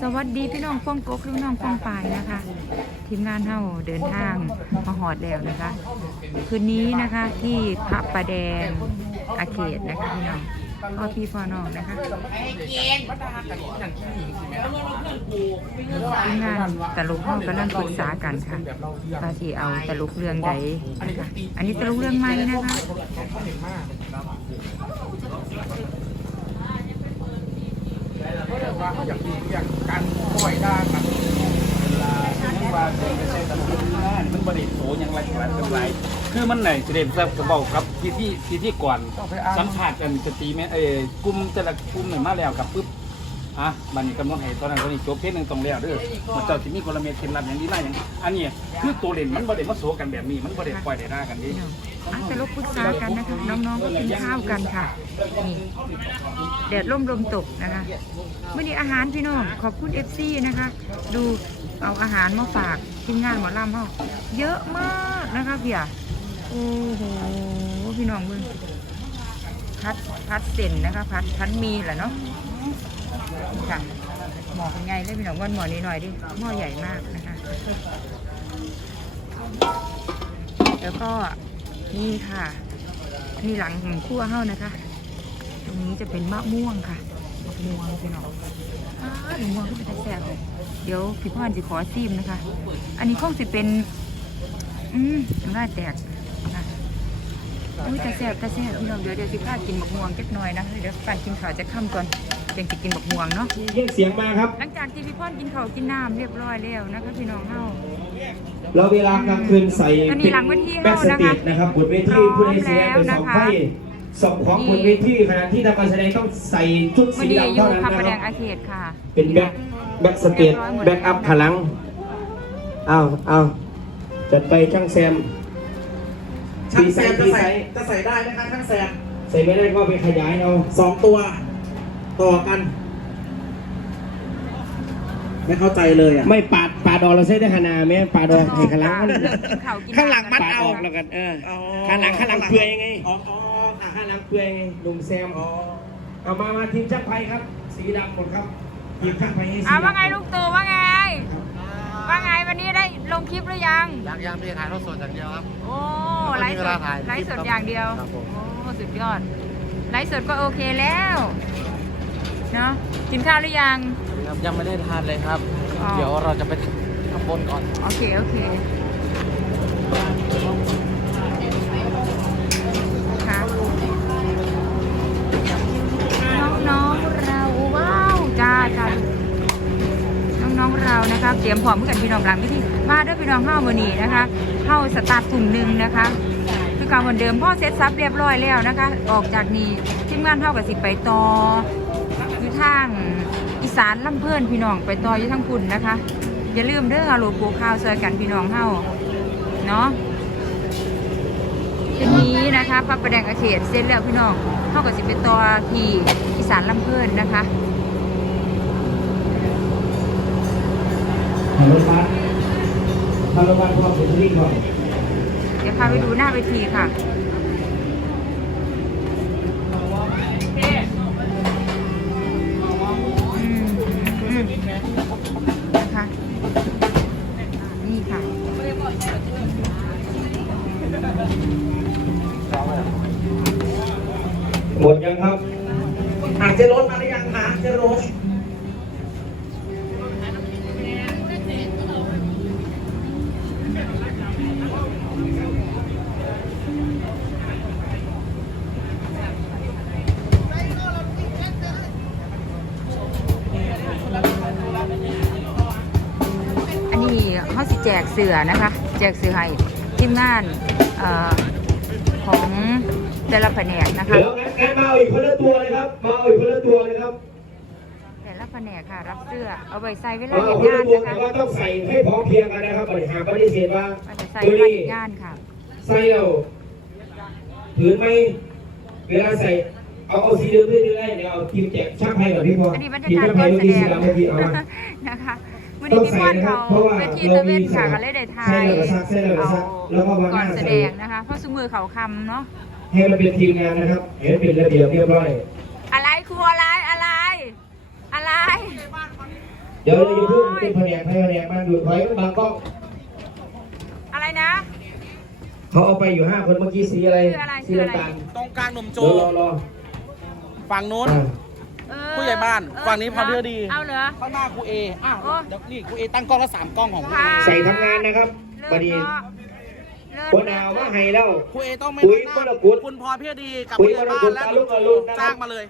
สวัสดีพี่น้องฟ้องกกพี่น้องฟ้องปายนะคะ ทีมงานเฮาเดินทางมาหอดแล้วนะคะ คืนนี้นะคะที่พระประแดงอาเขตนะคะพี่น้องพ่อพี่พ่อน้องนะคะทีมงานตลกเฮากำลังปรึกษากันค่ะว่าสิเอาตลกเรื่องใดนะคะอันนี้ตลกเรื่องใหม่นะคะอยากอยากการปล่อยได้กันเวลาที่ว่าเดิน ไปใช้ตลาดหน้านี่มันบริโภคยังไรกันเป็นไรคือมันไหนจะเด่นกับเบากับที่ที่ที่ที่ก่อนสัมผัสกันจะตีแม่เอ้กลุ่มแต่ละกลุ่มหนึ่งมาแล้วกับปุ๊บอะมันนี้กำลังให้ตอนนั้นตอนนี้จบเพศหนึ่งตรงแล้วเด้อมันเจ้าที่มีกลเม็ดเคล็ดลับอย่างนี้ได้อย่างอันนี้คือตัวเด่นมันบริเวณมาโซกันแบบนี้ มันบริเวณปล่อยได้ได้กันดิอาจจะลบปรึกษากันนะคะน้องๆก็กินข้าวกันค่ะนี่แดดร่มลมตกนะคะเมื่อนี้อาหารพี่น้องขอบคุณเอฟซีนะคะ ดู เอาอาหารมาฝากทีมงานหมอลำเขาเยอะมากนะคะเพี่อะโอ้โหพี่น้องมึงพัดพัดเส้นนะคะพัดพัดมีแหละเนาะค่ะหมอเป็นไงเลยพี่น้องวันหมอนิดหน่อยดิหม้อใหญ่มากนะคะแล้วก็นี่ค่ะนี่หลังของครัวเฮานะคะ ตรงนี้จะเป็นมะม่วงค่ะมะม่วงพี่น้อง อ้าวมะม่วงที่เป็นแซ่บเลยเดี๋ยวพี่พ่อนจะขอซิมนะคะ อันนี้คงสิเป็น อืมน้ำลายแตกนะอุ้ยแต่แซ่บแต่แซ่บพี่น้องเดี๋ยวเดี๋ยวสิพากินมะม่วงจักหน่อยนะเดี๋ยวปั่นกินข้าวจะค่ำก่อนเดี๋ยวจะกินมะม่วงเนาะเรียกเสียงมาครับ หลังจากที่พี่พ่อนกินข้าวกินน้ำเรียบร้อยแล้วนะคะพี่น้องเฮาเราเวลากลางคืนใส่ตอนนี้หลังเวทีแบ็กสเข้านะคะเตจนะครับบนเวทีผู้ได้แสดงไปสองไฟ สองของบนเวทีขณะที่ทำการแสดงต้องใส่ชุดวันสีนี้อดำยู่เท่านั้นพระประนะแดครังบอาเขตค่ะ เป็นแบ็กแบ็กสเตจแบ็กอัพขลังเอาเอาจัดไปช่างแซมช่างแซมจะดีไซใส่น์จะใส่ได้ไหมคะช่างแซมใส่ไม่ได้ก็ไปขยายเอาสองตัว ต่อกัน ไม่เข้าใจเลยอะไม่ปาดปาดออกเราใช้ได้ขนาดไหมปาดออกให้ขลังมันกินข้าวกินข้างหลังมัดปาดเอาออกแล้วกันเอออ๋อข้างหลังข้างหลังเปลือยไงอ๋ออ๋ออะข้างหลัง เปลือยไงหนุ่มแซมอ๋อเอามามาทีมช่างไฟครับ สีดำหมดครับทีมช่างไฟให้สีอ่าดำว่าไงลุงตู่ว่าไง ว่าไงวันนี้ได้ลงคลิปหรือยัง ยังยังพี่ถ่ายทอดสดอย่างเดียวครับ โอ้แล้วก็ไลมีฟ์สเวลาดถ่ายไลฟ์สดคลิปอย่างเดียว ครับผม โอ้สุดยอด ไลฟ์สดก็โอเคแล้วเนาะกินข้าวหรือยังครับยังไม่ได้ทานเลยครับอ๋อเดี๋ยวเราจะไปข้างบนก่อน โอเค โอเคค่ะน้องๆเราว้าวจ้าจ้าน้องๆ เรานะคะเตรียมพร้อมเพื่อกันพี่น้องหลังพิธีมาด้วยพี่น้องเข้ามือนีนะคะ เข้าสตาร์ทกลุ่มหนึ่งนะคะคือการเหมือนเดิมพ่อเซ็ตซับเรียบร้อยแล้วนะคะ ออกจากนี้ทีมงานเท่ากับสิไปต่ออยู่ทางอีสานลำเพื่อนพี่น้องไปต่ออยู่ทางคุณนะคะ อย่าลืมเด้อเอาโลโก้ข้าวซอยกันพี่น้องเฮาเนาะทีนี้นะคะพระประแดงอาเขตเสร็จแล้วพี่น้องเท่ากับสิไปต่อที่อีสานลำเพื่อนนะคะ ฮัลโหลบัสฮัลโหลบัสพร้อมเป็นที่ก่อนเดี๋ยวพาไปดูหน้าเวทีค่ะนะคะนี่ค่ะหมดยังครับอาเจรถมาหรือยังคะเจรถ แจกเสือนะคะ แจกเสือให้ทีมงานเอ่อของแต่ละแผนกนะคะเดี๋ยวงั้นงั้นมาเอาอีกคนละตัวเลยครับมาเอาอีกคนละตัวเลยครับแต่ละแผนกค่ะรับเสื้อเอาไว้ใส่เวลามาเห็เอานคนงาละนตัวนะคะแต่ว่าต้องใส่ให้พร้อมเพรียงกันนะครับบริหารปฏิเสธว่าอาจจะใส่ตัวเวลานี้เห็นงานค่ะ ใส่เอาถือไหมเวลาใส่เอาเอาสีเดิมเรื่อยๆเดี๋ยวเอาทีมแจกช่างไฟก่อนพี่พออันนี้บรรยาทีมกาศช่างไฟการเมื่อแสกี้ดสีงดำเมื่อกี้เอามา นะคะ วันต้นี้องพี่ใส่พ่อนนะครับเขาเพราะว่าเวทีเราตะเวมีนใส่ค่ะก็เลยได้ทาใส่ยแล้วก็ซักใส่แล้วก็ซักแล้วก็วางหก่อน้านแสใส่ดงนะคะ เพราะสมือเขาคำเนาะให้มันเป็นทีมงานนะครับเห็นเป็นระเบียบเรียบร้อย อะไรครูอะไรอะไร อะไรยดี๋ยวเราจะพูดเป็นแผนกให้แผนกมันอยู่ถอยบางกล้องอะไรนะ เขาเอาไปอยู่ห้าคนเมื่อกี้สีอะไรคืออะไรสีคืออะไร น้ำตาลตรงกลางหนุ่มโจเดี๋ยวรอรอฝั่งนู้น อ่าเออผู้ ใหญ่บ้านเออฝั่งนี้พอเพื่อดีเอาเหรอ ข้างหน้าครูเออ้าวโอ้ เดี๋ยวนี่ครูเอตั้งกล้องละสามกล้องของครูค่ะเอใส่ทำงานนะครับเลิพอศดีเนาะเลิศคนเอาว่าให้แล้ว ครูเอต้องไม่ปุ๋ยนั่งมรกตคุณพลอยเพื่อดีกับปุ๋ยผู้ใหญ่มรบ้ากนตและตาหลูนุ่กมอโจรุณนะครับ จ้างมาเลย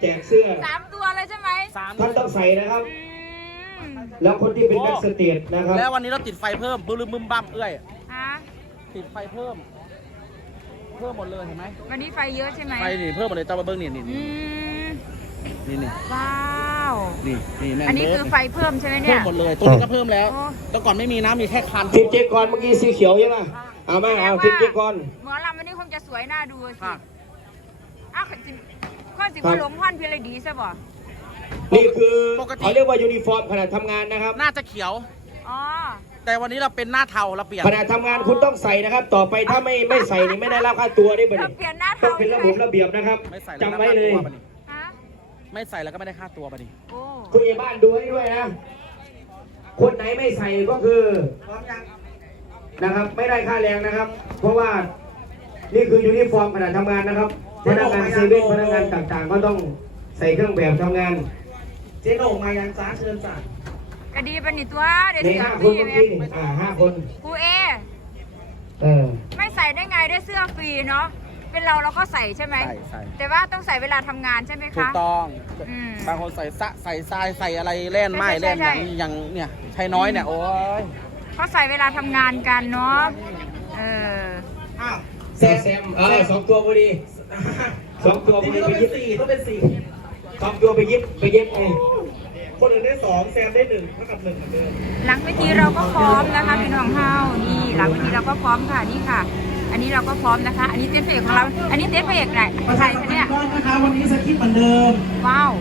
แจกเสื้อสามตัวเลยใช่ไหมสามท่านต้องใส่นะครับ อืมแล้วคนที่เป็นแบ็กสเตจนะครับ แล้ววันนี้เราติดไฟเพิ่มบึ้มบึ้มบั้มเอ้ยฮะติดไฟเพิ่ม เพิ่มหมดเลยเห็นไหมวันนี้ไฟเยอะใช่ไหมไฟนี่เพิ่มหมดเลยเจ้ามาเบิ้งนี่นี่อืม นี่นี่ว้าว นี่นี่แม่งอันนี้เบิคืร์อดไฟเพิ่มใช่ไหมเนี่เพิ่ยมหมดเลยตัวนี้ก็เพิ่มแล้วโอ้ แต่ก่อนไม่มีนะมีแค่คันทีมเจกรเมื่อกี้สีเขียวใช่ไหมเอาไหมเอาทีมเจกรหมอลำวันนี้คงจะสวยน่าดูสิค่ะอ้าวจิข้อสิว่าหลงพันเพลดีใช่บ่ นี่คือปกติ เขาเรียกว่ายูนิฟอร์มขณะทำงานนะครับน่าจะเขียว อ๋อ แต่วันนี้เราเป็นหน้าเทาเราเปลี่ยนขณะทำงานคุณต้องใส่นะครับ ต่อไปถ้าไม่ไม่ใส่นี่ไม่ได้รับค่าตัวได้ปะเรานี่เปลี่ยนหน้าต้อเทางเป็นระใช่บบไหมระเบียบนะครับไม่ใส่จำไว้เลยแวก็ม่ด้ค่าตัวปะนี่ฮะ ไม่ใส่แล้วก็ไม่ได้ค่าตัวปะนี่โอ้คุณใหญ่บ้านดูให้ด้วยนะ คนไหนไม่ใส่ก็คือนะครับ ไม่ได้ค่าแรงนะครับ เพราะว่านี่คือยูนิฟอร์มขณะทำงานนะครับพนักงานเซเว่นพนักงานต่างๆ ก็ต้องใส่เครื่องแบบทำงาน เจ๊โหน่งมายังจ้าเชิญจ้าก็ดีเป็นนี่ตัวเดี๋ยวในเสือห้าคฟนรีเมื่อไหมกี้นี่อ่าห้าคน ครูเอ เออ ไม่ใส่ได้ไงได้เสื้อฟรีเนาะ เป็นเราเราก็ใส่ใช่ไหม ใส่ใส่แต่ว่าต้องใส่เวลาทำงานใช่ไหมถูคะกต้องอืมบางคนใส่สะใส่ทรายใส่อะไรแล่นไม้ใช่แล่นใช่ อย่างอย่างเนี่ยใช้น้อยเนี่ยโอ้ยเขาใส่เวลาทำงานกันเนาะ เอออ้าวแซมแซมเออสองตัวพอดีสองตัวพอดีนี่ไปต้องเป็ยินบสี่ต้องเป็นสี่สองตัวไปยิบไปยิบไงคนอื่นได้สองแซมได้หนึ่งเท่ากับหนึ่งเหมือนเดิมหลังเวทีเราก็พร้อมนะคะพี่น้องเฮานี่หลังเวทีเราก็พร้อมค่ะนี่ค่ะ อันนี้เราก็พร้อมนะคะ อันนี้เต้นเพลงของเรา อันนี้เต้นเพลงไหนใครคะเนี่ยก็นะคะวันนี้สคริปต์เหมือนเดิม ว้าว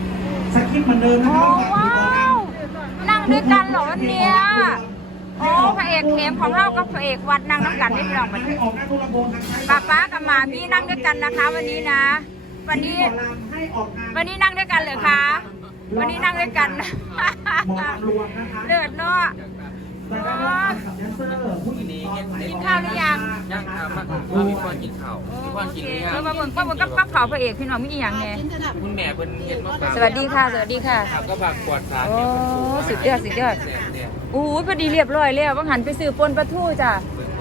สคริปต์เหมือนเดิมนะโอ้คะว้าวนั่งด้วยกันเหรอวันเนี้ยโอ้พระเอกเข้มของเรากับพระเอกวัดนั่งน้ำกันได้พี่น้องวันให้นี้ออกหน้าตู้ลำโพงทางซ้ายป้าป้ากับหมามีนั่งด้วยกันนะคะ วันนี้นะ วันนี้ หมอลำให้ออกงานวันนี้นั่งด้วยกันเหรอคะ วันนี้นั่งด้วยกัน หมอลำรวมนะคะ เลิศเนาะแล้ว ก็กับแดนเซอร์ผู้หญิงตอนไหนกินข้าวหรือยังยังครับมามีคนกินข้าวมีคนกินหรือยังเออมาเบิ่งก็เบิ่งกับกับเขาวพระเอกพี่น้องมีอีหยังแน่คุณแม่เพิ่นเห็นมาฝากสวัสดีค่ะ สวัสดีค่ะครับก็ฝากปวดสารโอ้สุดยอดสุดยอดเนี่ยโอ้ยพอดีเรียบร้อยแล้วว่าหันไปซื้อปนปลาทูจ้ะ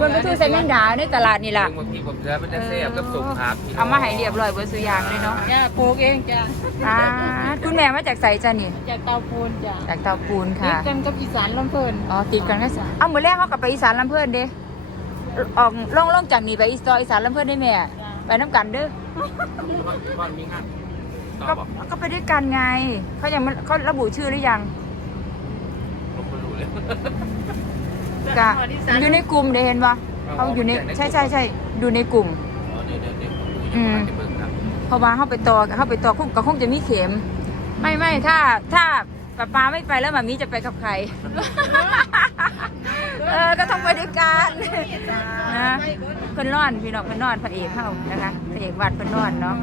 ปนปลาทูใส่แมงดาในตลาดนี่ล่ะบางทีผมจะเป็นเสียบกับสุกครับเอามาให้เรียบร้อยเบนสุอยางเลยเนาะจ้าปลูกเองจ้าอ่าคุณแม่มาจากไสจ้ะนี่ จากเตาปูนจ้าจากเตาปูนติค่ะ ดกันกับอีสานลำเพลินอ๋อติดกันก็สเอามื้อแรกเขากลับไปอีสานลำเพิ่นเด้ออกล่องล่องจากนี่ไปอีสตออีสานลำเพิ่นได้แม่ ไปน้ำกันเด้อก่อนมีงานต่อก็บอกก็ไปด้วยกันไง เขายังไม่เขาระบุชื่อหรือยังผมไม่รู้เลย กะอยู่ในกลุ่มเด้เห็นปะเขาอยู่ในใช่ใช่ใช่ดูในกลุ่มเดี๋ยวเดี๋ยวเดี๋ยวอืมเบิ่งครับเพราะว่าเขาไปต่อเขาไปต่อคงก็คงจะมีเข็ม ไม่ไม่ถ้าถ้าป้าปาไม่ไปแล้วหมามีจะไปกับใคร เออก็ต้องไปด้วยกันนะเพิ่นนอนพี่น้องเพิ่นนอนพระเอกเข้านะคะพระเอกวัดเพิ่นนอนเนาะ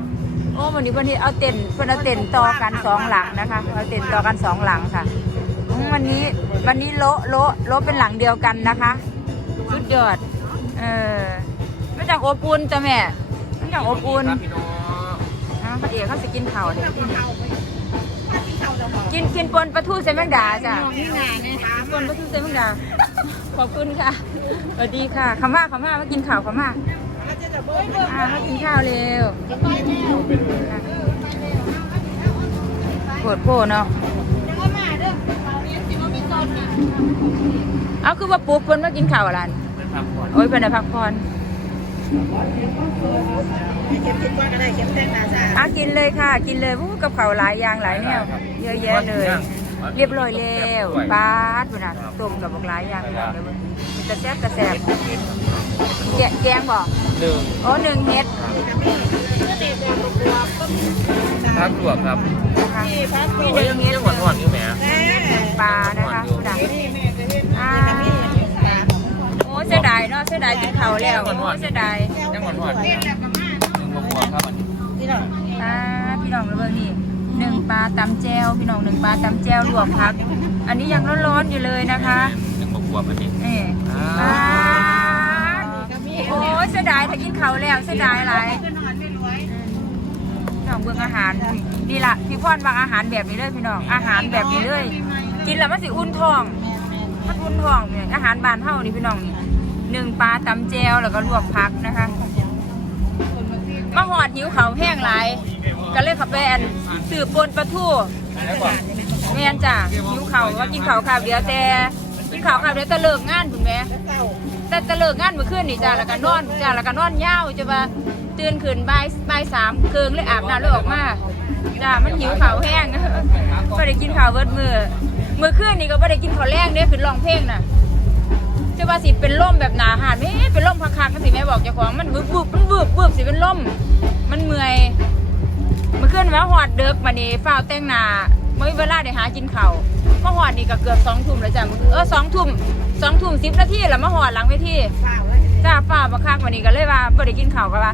โอ้วันนี้วันนี้เอาเต็นท์เพิ่นเอาเต็นท์ต่อกันสองหลังนะคะเอาเต็นท์ต่อกันสองหลังค่ะอืม วันนี้วันนี้โละโละโละเป็นหลังเดียวกันนะคะสุดยอดเออไม่จังอบอุ่นจ้ะแม่ไม่จังอบอุ่นครับพี่น้องอ่าพระเอกเขาสิกินข้าวเดี๋ยวกินกินกินปนปลาทูใส่แมงดาจ้ะนี่งานเนี่ยปนปลาทูใส่แมงดาขอบคุณค่ะสวัสดีค่ะขม่าขม่ามากินข้าวขม่าอ่ามากินข้าวเร็วปวดโพเนาะ เอาคือว่าปลุกเพิ่นมากินข้าวอะไรเป็นพักผ่อนโอ้ยเพิ่นได้พักผ่อนเข็มคิดว่าก็ได้เข็มแทงนาจ้าอะกินเลยค่ะ กินเลยอู้กับข้าวหลายอย่างหลายแนวเยอะแยะเลย เรียบร้อยแล้วปาดพุ่นน่ะต้มกับบักหลายอย่างเลยเดี๋ยวเบิ่งมันจะแซ่บกระแซ่บแกะแกงบ่หนึ่งโอ้หนึ่งเฮ็ดพักหลวกครับนะคะมีหโอ้ยนึ่ยังงเฮ็ดยังหวานหวานอยู่แหมปลานะคะพุ่นน่ะ ยดายเนาะเสียดายกินข้าวแล้วโอ้เสียดายยังหวานหวานหนึ่งบวกบวกครับอันนี้อ่าพี่น้องเบิ่งนี่หนึ่งปลาตำแจวพี่น้องหนึ่งปลาตำแจวรวมพัก อันนี้ยังร้อนๆอยู่เลยนะคะยังบอกว่ามันนี่นี่ปลาโอ้ยเสียดายถ้ากินเขาวแล้วเสียดายหลายพี่น้องเบิ่งอาหารนี่ล่ะพี่พ่อนวางอาหารแบบนี้เลยพี่น้องอาหารแบบนี้เลยกินแล้วมันสิอุ่นท้องมันอุ่นท้องเนี่ยอาหารบ้านเฮานี่พี่น้องนี่ หนึ่งปลาตำแจวแล้วก็ลวกผักนะคะ มาหอดหิวเขาแห้งหลาย ก็เลยขับไปอันสืบปนปลาทูแม่นจ้ะหิวเขาวว่ากินเขาข้าวเดียวแต่กินข้าวข้าวเดียวต่เลิกงานถูกไหมแต่แต่เลิกงานเมื่อคืนนี่จ้ะแล้วก็นอนจ้ะแล้วก็นอนยาวจะมาตื่นขึ้นบ่ายบ่ายสามเคืองเลยอาบน้ำเลยออกมาจ้ะมันหิวเขาแห้งไม่ได้กินข้าวเบิดมือเมื่อคืนนี่ก็ไม่ได้กินข้าวแรงเด้ขึ้นร้องเพลงน่ะ จะว่าสิเป็นล่มแบบหนาหาดไม่เป็นล่มพักๆก็สิแม่บอกเจ้าของมันบึบบึบมันบึบบึบสิเป็นล่มมันเมื่อยเมื่อนมาหอดเด็กมานี่ฝ้าแต่งหนาไม่มีเวลาได้หากินเข้ามาหอดนี่ก็เกือบสองทุ่มแล้วจ้ะเออสองทุ่มสองทุ่มสิบนาทีแล้วมาหอดหลังเวทีจ้าฝ้าวมาคักวันนี้ก็เลยว่าไม่ได้กินเข้าวก็ว่า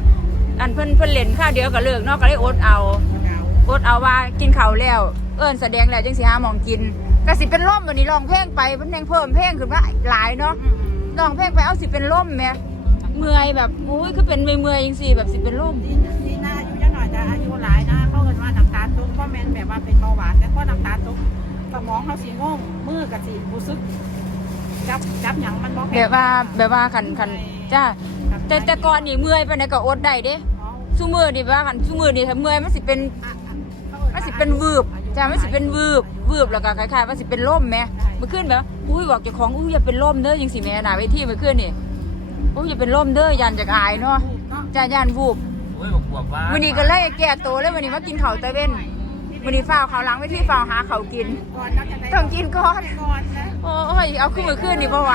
อันเพิ่นเพิ่นเล่นข้าวเดียวก็เลิกนาะก็เลยอดเอาอดเอาว่ากินเข้าแล้ว เอิ้นแสดงแล้วจังสิหามองกิน ก็สิเป็นล่มวันนี้ร้องเพลงไปเพิ่นเพลงเพิ่มเพลงขึ้นมาหลายเนาะน้องเพลงไปเอาสิเป็นล่มแหม่เมื่อยแบบอุ้ยคือเป็นเมื่อยๆจังสิแบบสิเป็นล่มดีนะอายุยังหน่อยแต่อายุหลายนะเขาเอินว่าน้ำตาลตกเพราะแมนแบบว่าเป็นเบาหวานแต่ก็น้ำตาลตกสมองเขาสีง่งมือกับสีรู้สึกจับจับหยังมันบอกแบบว่าแบบว่าคันคันจ้าแต่แต่ก่อนนี่เมื่อยไปไหนใดก็อดได้เด้ซุมือนี่ว่าคันซุมือนี่ถ้าเมื่อยมันสิเป็นมันสิเป็นวืบ จ้ามันสิเป็นวืบวืบแล้วก็คล้ายๆว่าสิเป็นล่มแหม่เมื่อคืนแบบอุ้ยบอกเจ้าของอุ้ยอย่าเป็นล่มเด้อจังสิแหม่หน้าเวทีเมื่อคืนนี่อุ้ยอย่าเป็นล่มเด้อยันจากอายเนาะจ้ายันวูบโอ้ยบอกว่าว่าวันนี้ก็เลยแก่โตวเลยวันนี้มากินข้าวตะเว้นวันนี้ฝ้าวข้าวหลังไว้ที่ฝ้าวหาข้าวกินก่อนแล้วจะได้ต้องกินก่อนก่อนนะโอ้ยเอาขึ้นมือขึ้นนี่พอไหว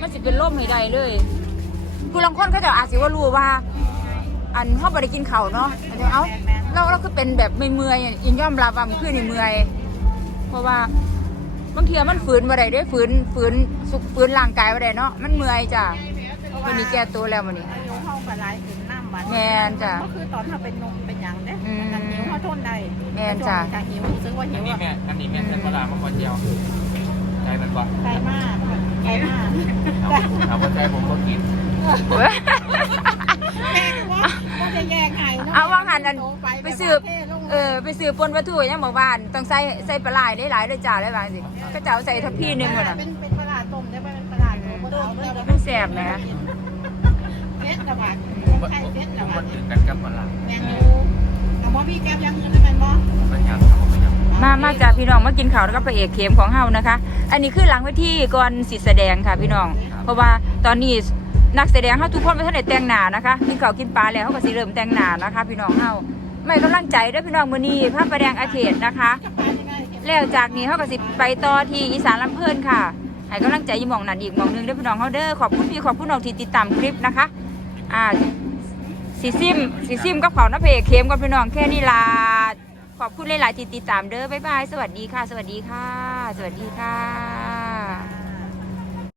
มันสิเป็นล่มให้ได้เลยคือลังคนเขาจะอาจสิว่ารู้ว่า อันเขาบ่ได้กินข้าวเนาะอาจจะเอ้าเราเราคือเป็นแบบเมื่อยๆยินยอมรับว่ามันขึ้นนี่เมื่อยเพราะว่าบางทีมันฝืนบ่ได้เด้ฝืนฝืนสุกฝืนร่างกายบ่ได้เนาะมันเมื่อยจ้ะวันนี้แก่ตัวแล้ววันนี้อายุเขาก็หลายถึงน้ำบัดแม่นจ้ะก็คือตอนเขาเป็นนมเป็นหยังเด้อืมแต่หิวเขาทนได้แม่นจ้ะ แต่หิวรู้สึกว่าหิอันวนี้อะแม่อันนี้แม่ใช้ปลาร้ามาพอเจียวใจมันบอกไกลมากไกลมาก เอาว่าใจผมก็กินแม่ก็ว่าก็ จะแยกไห้เนาะเอาว่างหันอันไปไปสืบเออไปซื้อปนวัตถุยังบอกว่าต้องใส่ใส่ปลาไหลายหลายๆเลยจ้าเลยบางสิก็จะเอาใส่ทัพพี่หนึงหมดอะเป็นเป็นปลาต้มได้ป่ะเป็นปลาต้มต้มแล้วมันแสบนะเฟสละบาทผมไข่เฟสผละมบามัทนถึงกันกับปลาร้าแมงมูแต่ว่าพี่แก๊บยังเงินได้ไหมบ่มันยังครับผมมันยังมามาจากพี่น้องมากินข้าวแล้วก็พระเอกเข็มของเฮานะคะ อันนี้คือหลังเวทีก่อนสิแสดงค่ะพี่น้อง เพราะว่าตอนนี้ นักแสดงเฮาทุกคนไม่ทันได้แต่งหนานะคะกินข้าวกินปลาแล้วเฮาก็สิเริ่มแต่งหนานะคะ พี่น้องเฮาไม่กำลังใจด้อพี่น้องมือนี้พระประแดงอาเขตนะคะ แล้วจากนี้เขาก็สิไปต่อที่อีสานลำเพลินค่ะให้กำลังใจยี่หมองนั่นอีกหมองหนึงด้อพี่น้องเขาเด้อขอบคุณพี่ขอบคุณน้องที่ติดตามคลิปนะคะอ่าสีซิมสีซิมกับเขาหน้าเพจเค็มกับพี่น้องแค่นี้ลาขอบคุณหลายๆที่ติดตามเด้อบ๊ายบายสวัสดีค่ะ สวัสดีค่ะ สวัสดีค่ะ